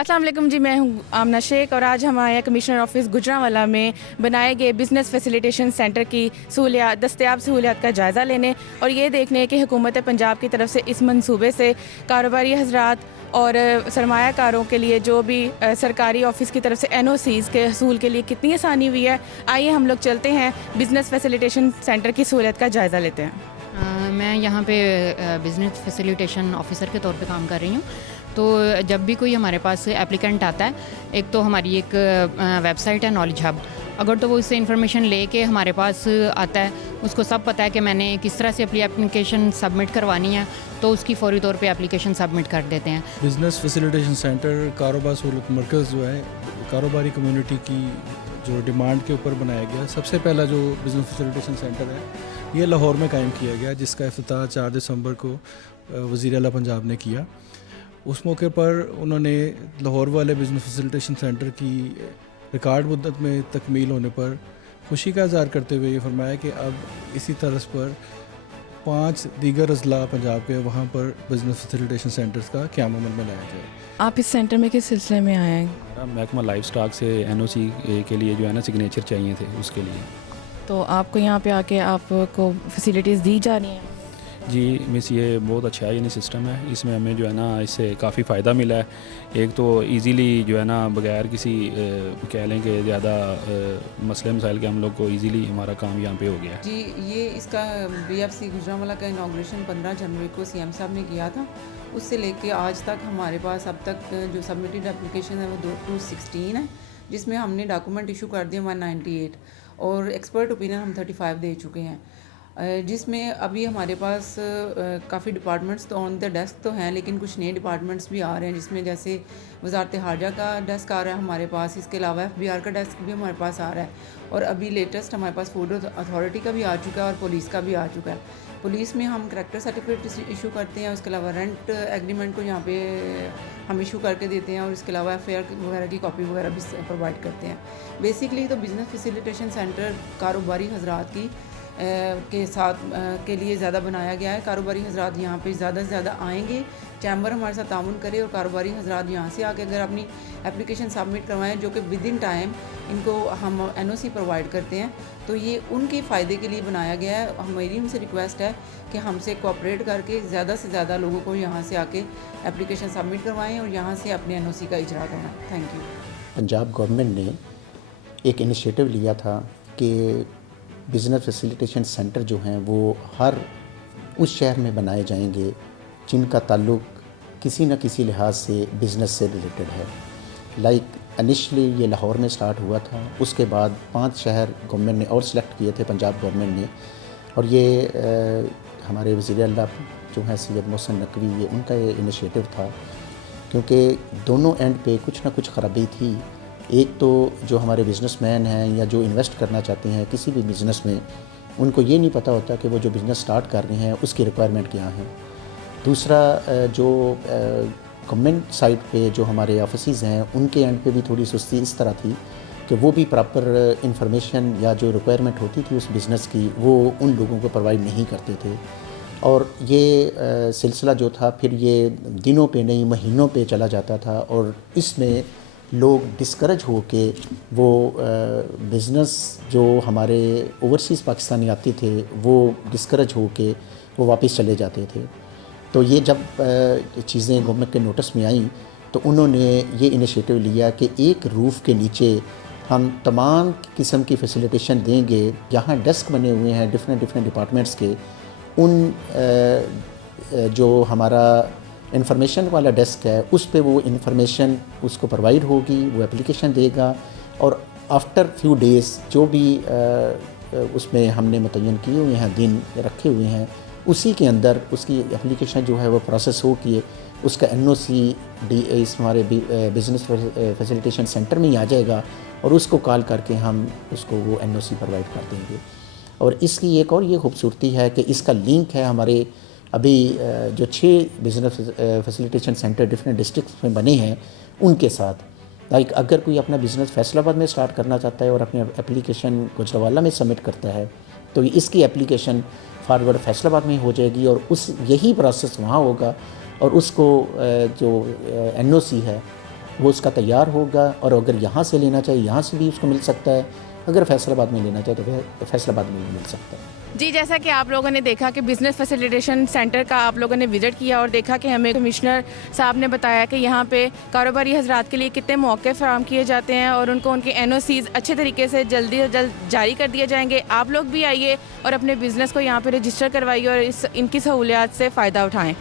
अस्सलाम वालेकुम जी, मैं हूँ आमना शेख और आज हम आए हैं कमिश्नर ऑफिस गुजरांवाला में बनाए गए बिज़नेस फैसिलिटेशन सेंटर की दस्तयाब सहूलियात का जायज़ा लेने और ये देखने कि हुकूमत पंजाब की तरफ से इस मंसूबे से कारोबारी हजरात और सरमायाकारों के लिए जो भी सरकारी ऑफिस की तरफ से NOCs के हसूल के लिए कितनी आसानी हुई है। आइए हम लोग चलते हैं बिज़नेस फैसिलिटेशन सेंटर की सहूलियत का जायज़ा लेते हैं। मैं यहाँ पे बिज़नेस फैसिलिटेशन ऑफ़िसर के तौर पे काम कर रही हूँ। तो जब भी कोई हमारे पास एप्लीकेंट आता है, एक तो हमारी एक वेबसाइट है नॉलेज हब। अगर तो वो इससे इन्फॉर्मेशन लेके हमारे पास आता है, उसको सब पता है कि मैंने किस तरह से अपनी एप्लीकेशन सबमिट करवानी है, तो उसकी फ़ौरी तौर पे एप्लीकेशन सबमिट कर देते हैं। बिज़नेस फैसिलिटेशन सेंटर कारोबार सहूलत मरकज़ जो है कारोबारी कम्युनिटी की जो डिमांड के ऊपर बनाया गया। सबसे पहला जो बिज़नेस फैसिलिटेशन सेंटर है ये लाहौर में कायम किया गया, जिसका इफ्तिताह 4 दिसंबर को वज़ीर आला पंजाब ने किया। उस मौके पर उन्होंने लाहौर वाले बिज़नेस फैसिलिटेशन सेंटर की रिकॉर्ड मुद्दत में तकमील होने पर खुशी का इज़हार करते हुए ये फरमाया कि अब इसी तर्ज पर 5 दीगर अजला पंजाब के वहाँ पर बिज़नेस फैसिलिटेशन सेंटर्स का क़याम अमल में लाया जाए। आप इस सेंटर में किस सिलसिले में आए हैं? महकमा लाइफ स्टॉक से NOC के लिए जो है ना सिग्नेचर चाहिए थे, उसके लिए। तो आपको यहाँ पे आके आपको फैसिलिटीज़ दी जा रही हैं? जी मिस, ये बहुत अच्छा है, ये सिस्टम है। इसमें हमें जो है ना इससे काफ़ी फ़ायदा मिला है। एक तो इजीली जो है ना बगैर किसी कह लें कि ज़्यादा मसले मसाइल के हम लोग को इजीली हमारा काम यहाँ पे हो गया है। जी, ये इसका BFC गुजरांवाला का इनाग्रेशन 15 जनवरी को CM साहब ने किया था। उससे लेके आज तक हमारे पास अब तक जो सबमिटेड एप्लीकेशन है वो 216 है, जिसमें हमने डॉक्यूमेंट इशू कर दिया 198 और एक्सपर्ट ओपिनियन हम 35 दे चुके हैं। जिसमें अभी हमारे पास काफ़ी डिपार्टमेंट्स तो ऑन द डेस्क तो हैं, लेकिन कुछ नए डिपार्टमेंट्स भी आ रहे हैं, जिसमें जैसे वजारत हारजा का डेस्क आ रहा है हमारे पास। इसके अलावा FBR का डेस्क भी हमारे पास आ रहा है और अभी लेटेस्ट हमारे पास फूड अथॉरिटी का भी आ चुका है और पुलिस का भी आ चुका है। पुलिस में हम करैक्टर सर्टिफिकेट इशू करते हैं, उसके अलावा रेंट एग्रीमेंट को यहाँ पे हम इशू करके देते हैं और इसके अलावा FIR वगैरह की कॉपी वगैरह भी प्रोवाइड करते हैं। बेसिकली तो बिज़नेस फैसिलिटेशन सेंटर कारोबारी हजरात की के साथ के लिए ज़्यादा बनाया गया है। कारोबारी हजरात यहाँ पे ज़्यादा से ज़्यादा आएंगे, चैम्बर हमारे साथ ताउन करे और कारोबारी हजरात यहाँ से आके अगर अपनी एप्लीकेशन सबमिट करवाएं, जो कि विद इन टाइम इनको हम NOC प्रोवाइड करते हैं, तो ये उनके फ़ायदे के लिए बनाया गया है। मेरी उनसे रिक्वेस्ट है कि हमसे कोऑपरेट करके ज़्यादा से ज़्यादा लोगों को यहाँ से आके एप्लीकेशन सबमिट करवाएँ और यहाँ से अपने NOC का इजरा करवाएँ। Thank you. पंजाब गवर्नमेंट ने एक इनिशिएटिव लिया था कि बिज़नेस फैसिलिटेशन सेंटर जो हैं वो हर उस शहर में बनाए जाएंगे जिनका ताल्लुक़ किसी न किसी लिहाज से बिज़नेस से रिलेटेड है। लाइक इनिशली ये लाहौर में स्टार्ट हुआ था, उसके बाद 5 शहर गवर्नमेंट ने और सिलेक्ट किए थे पंजाब गवर्नमेंट ने, और ये हमारे वज़ीर आला जो हैं सैयद मोहसिन नकवी, ये उनका ये इनिशिएटिव था, क्योंकि दोनों एंड पे कुछ ना कुछ ख़राबी थी। एक तो जो हमारे बिज़नेसमैन हैं या जो इन्वेस्ट करना चाहते हैं किसी भी बिज़नेस में, उनको ये नहीं पता होता कि वो जो बिज़नेस स्टार्ट कर रहे हैं उसकी रिक्वायरमेंट क्या है। दूसरा, जो गवर्नमेंट साइड पे जो हमारे ऑफिसेज़ हैं उनके एंड पे भी थोड़ी सुस्ती इस तरह थी कि वो भी प्रॉपर इंफॉर्मेशन या जो रिक्वायरमेंट होती थी उस बिज़नेस की वो उन लोगों को प्रोवाइड नहीं करते थे। और ये सिलसिला जो था फिर ये दिनों पे नहीं महीनों पे चला जाता था और इसमें लोग डिस्करेज हो के वो बिज़नेस जो हमारे ओवरसीज़ पाकिस्तानी आते थे वो डिस्करेज हो के वो वापस चले जाते थे। तो ये जब चीज़ें गवर्नमेंट के नोटिस में आईं तो उन्होंने ये इनिशिएटिव लिया कि एक रूफ़ के नीचे हम तमाम किस्म की फैसिलिटेशन देंगे। जहाँ डेस्क बने हुए हैं डिफरेंट डिपार्टमेंट्स के, उन जो हमारा इंफॉर्मेशन वाला डेस्क है उस पे वो इंफॉर्मेशन उसको प्रोवाइड होगी, वो एप्लीकेशन देगा और आफ्टर फ्यू डेज़ जो भी उसमें हमने मुतय्यन किए हुए हैं, दिन रखे हुए हैं, उसी के अंदर उसकी एप्लीकेशन जो है वो प्रोसेस हो के उसका NOC इस हमारे बिज़नेस फैसिलिटेशन सेंटर में ही आ जाएगा और उसको कॉल करके हम उसको वो NOC प्रोवाइड कर देंगे। और इसकी एक और ये खूबसूरती है कि इसका लिंक है हमारे अभी जो 6 business facilitation centre different districts में बने हैं उनके साथ। लाइक अगर कोई अपना बिज़नेस फैसलाबाद में स्टार्ट करना चाहता है और अपनी एप्लीकेशन गुजरांवाला में सबमिट करता है तो इसकी एप्लीकेशन फॉरवर्ड फैसलाबाद में हो जाएगी और उस यही प्रोसेस वहाँ होगा और उसको जो NOC है وہ اس کا تیار ہوگا، اور اگر یہاں سے لینا چاہے یہاں سے بھی اس کو مل سکتا ہے، اگر فیصل آباد میں لینا چاہے تو پھر فیصل آباد میں بھی مل سکتا ہے۔ جی، جیسا کہ آپ لوگوں نے دیکھا کہ بزنس فیسیلیٹیشن سینٹر کا آپ لوگوں نے وزٹ کیا اور دیکھا کہ ہمیں کمشنر صاحب نے بتایا کہ یہاں پہ کاروباری حضرات کے لیے کتنے موقع فراہم کیے جاتے ہیں اور ان کو ان کے NOCs اچھے طریقے سے جلدی سے جلد جاری کر دیے جائیں گے۔ آپ لوگ بھی آئیے اور اپنے بزنس کو یہاں پہ رجسٹر کروائیے اور ان کی سہولیات سے فائدہ اٹھائیں۔